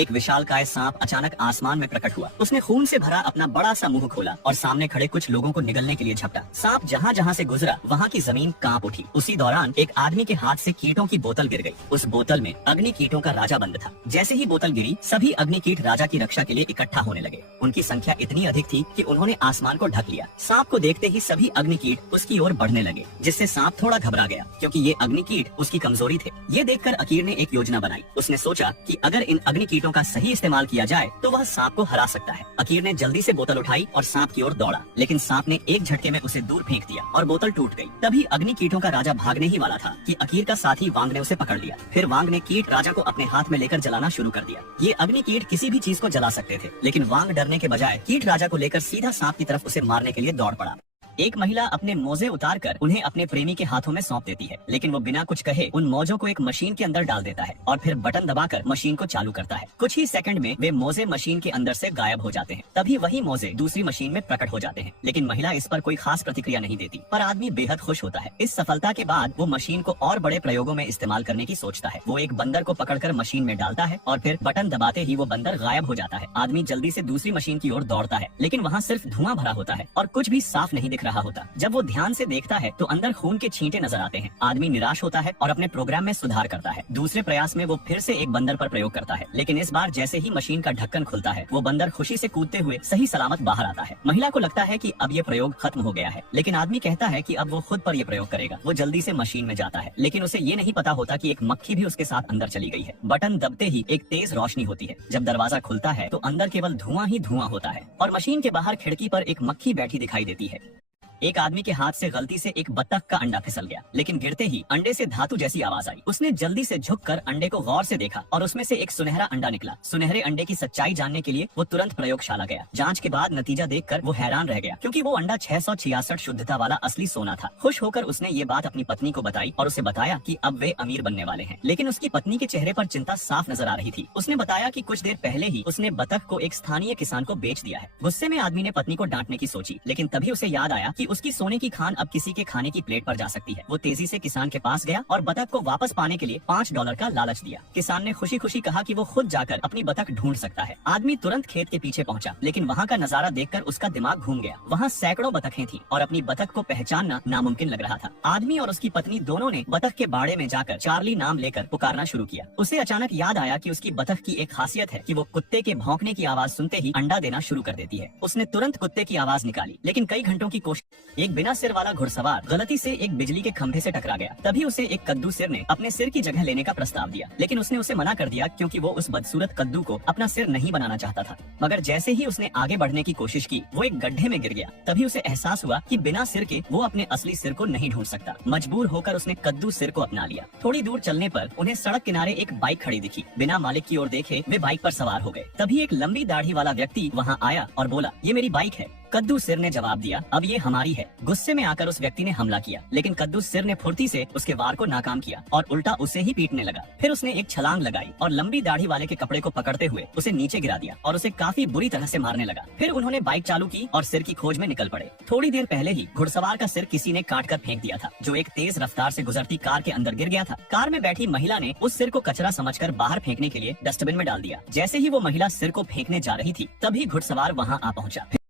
एक विशालकाय सांप अचानक आसमान में प्रकट हुआ। उसने खून से भरा अपना बड़ा सा मुंह खोला और सामने खड़े कुछ लोगों को निगलने के लिए झपटा। सांप जहाँ जहाँ से गुजरा वहाँ की जमीन कांप उठी। उसी दौरान एक आदमी के हाथ से कीटों की बोतल गिर गई। उस बोतल में अग्नि कीटों का राजा बंद था। जैसे ही बोतल गिरी, सभी अग्नि कीट राजा की रक्षा के लिए इकट्ठा होने लगे। उनकी संख्या इतनी अधिक थी कि उन्होंने आसमान को ढक लिया। सांप को देखते ही सभी अग्नि कीट उसकी ओर बढ़ने लगे, जिससे सांप थोड़ा घबरा गया, क्योंकि ये अग्नि कीट उसकी कमजोरी थे। ये देखकर अकीर ने एक योजना बनाई। उसने सोचा कि अगर इन अग्नि कीटों का सही इस्तेमाल किया जाए तो वह सांप को हरा सकता है। अकीर ने जल्दी से बोतल उठाई और सांप की ओर दौड़ा, लेकिन सांप ने एक झटके में उसे दूर फेंक दिया और बोतल टूट गई। तभी अग्नि कीटों का राजा भागने ही वाला था कि अकीर का साथी वांग ने उसे पकड़ लिया। फिर वांग ने कीट राजा को अपने हाथ में लेकर जलाना शुरू कर दिया। ये अग्नि कीट किसी भी चीज को जला सकते थे, लेकिन वांग डरने के बजाय कीट राजा को लेकर सीधा सांप की तरफ उसे मारने के लिए दौड़ पड़ा। एक महिला अपने मोजे उतारकर उन्हें अपने प्रेमी के हाथों में सौंप देती है, लेकिन वो बिना कुछ कहे उन मोजों को एक मशीन के अंदर डाल देता है और फिर बटन दबाकर मशीन को चालू करता है। कुछ ही सेकंड में वे मोजे मशीन के अंदर से गायब हो जाते हैं। तभी वही मोजे दूसरी मशीन में प्रकट हो जाते हैं, लेकिन महिला इस पर कोई खास प्रतिक्रिया नहीं देती। पर आदमी बेहद खुश होता है। इस सफलता के बाद वो मशीन को और बड़े प्रयोगों में इस्तेमाल करने की सोचता है। वो एक बंदर को पकड़कर मशीन में डालता है और फिर बटन दबाते ही वो बंदर गायब हो जाता है। आदमी जल्दी से दूसरी मशीन की ओर दौड़ता है, लेकिन वहाँ सिर्फ धुआं भरा होता है और कुछ भी साफ नहीं दिख रहा होता। जब वो ध्यान से देखता है तो अंदर खून के छींटे नजर आते हैं। आदमी निराश होता है और अपने प्रोग्राम में सुधार करता है। दूसरे प्रयास में वो फिर से एक बंदर पर प्रयोग करता है, लेकिन इस बार जैसे ही मशीन का ढक्कन खुलता है वो बंदर खुशी से कूदते हुए सही सलामत बाहर आता है। महिला को लगता है कि अब ये प्रयोग खत्म हो गया है, लेकिन आदमी कहता है कि अब वो खुद पर ये प्रयोग करेगा। वो जल्दी से मशीन में जाता है, लेकिन उसे ये नहीं पता होता कि एक मक्खी भी उसके साथ अंदर चली गई है। बटन दबते ही एक तेज रोशनी होती है। जब दरवाजा खुलता है तो अंदर केवल धुआं ही धुआं होता है और मशीन के बाहर खिड़की पर एक मक्खी बैठी दिखाई देती है। एक आदमी के हाथ से गलती से एक बत्तख का अंडा फिसल गया, लेकिन गिरते ही अंडे से धातु जैसी आवाज आई। उसने जल्दी से झुककर अंडे को गौर से देखा और उसमें से एक सुनहरा अंडा निकला। सुनहरे अंडे की सच्चाई जानने के लिए वो तुरंत प्रयोगशाला गया। जांच के बाद नतीजा देखकर वो हैरान रह गया, क्योंकि वो अंडा 666 शुद्धता वाला असली सोना था। खुश होकर उसने ये बात अपनी पत्नी को बताई और उसे बताया कि अब वे अमीर बनने वाले हैं। लेकिन उसकी पत्नी के चेहरे पर चिंता साफ नजर आ रही थी। उसने बताया कि कुछ देर पहले ही उसने बतख को एक स्थानीय किसान को बेच दिया है। गुस्से में आदमी ने पत्नी को डांटने की सोची, लेकिन तभी उसे याद आया कि उसकी सोने की खान अब किसी के खाने की प्लेट पर जा सकती है। वो तेजी से किसान के पास गया और बतख को वापस पाने के लिए $5 का लालच दिया। किसान ने खुशी खुशी कहा कि वो खुद जाकर अपनी बतख ढूंढ सकता है। आदमी तुरंत खेत के पीछे पहुंचा, लेकिन वहाँ का नजारा देखकर उसका दिमाग घूम गया। वहाँ सैकड़ों बतखें थी और अपनी बतख को पहचानना नामुमकिन लग रहा था। आदमी और उसकी पत्नी दोनों ने बतख के बाड़े में जाकर चार्ली नाम लेकर पुकारना शुरू किया। उसे अचानक याद आया कि उसकी बतख की एक खासियत है कि वो कुत्ते के भौंकने की आवाज सुनते ही अंडा देना शुरू कर देती है। उसने तुरंत कुत्ते की आवाज निकाली, लेकिन कई घंटों की कोशिश एक बिना सिर वाला घुड़सवार गलती से एक बिजली के खंभे से टकरा गया। तभी उसे एक कद्दू सिर ने अपने सिर की जगह लेने का प्रस्ताव दिया, लेकिन उसने उसे मना कर दिया, क्योंकि वो उस बदसूरत कद्दू को अपना सिर नहीं बनाना चाहता था। मगर जैसे ही उसने आगे बढ़ने की कोशिश की, वो एक गड्ढे में गिर गया। तभी उसे एहसास हुआ कि बिना सिर के वो अपने असली सिर को नहीं ढूंढ सकता। मजबूर होकर उसने कद्दू सिर को अपना लिया। थोड़ी दूर चलने पर उन्हें सड़क किनारे एक बाइक खड़ी दिखी। बिना मालिक की ओर देखे वे बाइक पर सवार हो गए। तभी एक लंबी दाढ़ी वाला व्यक्ति वहाँ आया और बोला, ये मेरी बाइक है। कद्दू सिर ने जवाब दिया, अब ये हमारी है। गुस्से में आकर उस व्यक्ति ने हमला किया, लेकिन कद्दू सिर ने फुर्ती से उसके वार को नाकाम किया और उल्टा उसे ही पीटने लगा। फिर उसने एक छलांग लगाई और लंबी दाढ़ी वाले के कपड़े को पकड़ते हुए उसे नीचे गिरा दिया और उसे काफी बुरी तरह से मारने लगा। फिर उन्होंने बाइक चालू की और सिर की खोज में निकल पड़े। थोड़ी देर पहले ही घुड़सवार का सिर किसी ने काट कर फेंक दिया था, जो एक तेज रफ्तार से गुजरती कार के अंदर गिर गया था। कार में बैठी महिला ने उस सिर को कचरा समझकर बाहर फेंकने के लिए डस्टबिन में डाल दिया। जैसे ही वो महिला सिर को फेंकने जा रही थी, तभी घुड़सवार वहाँ आ पहुंचा।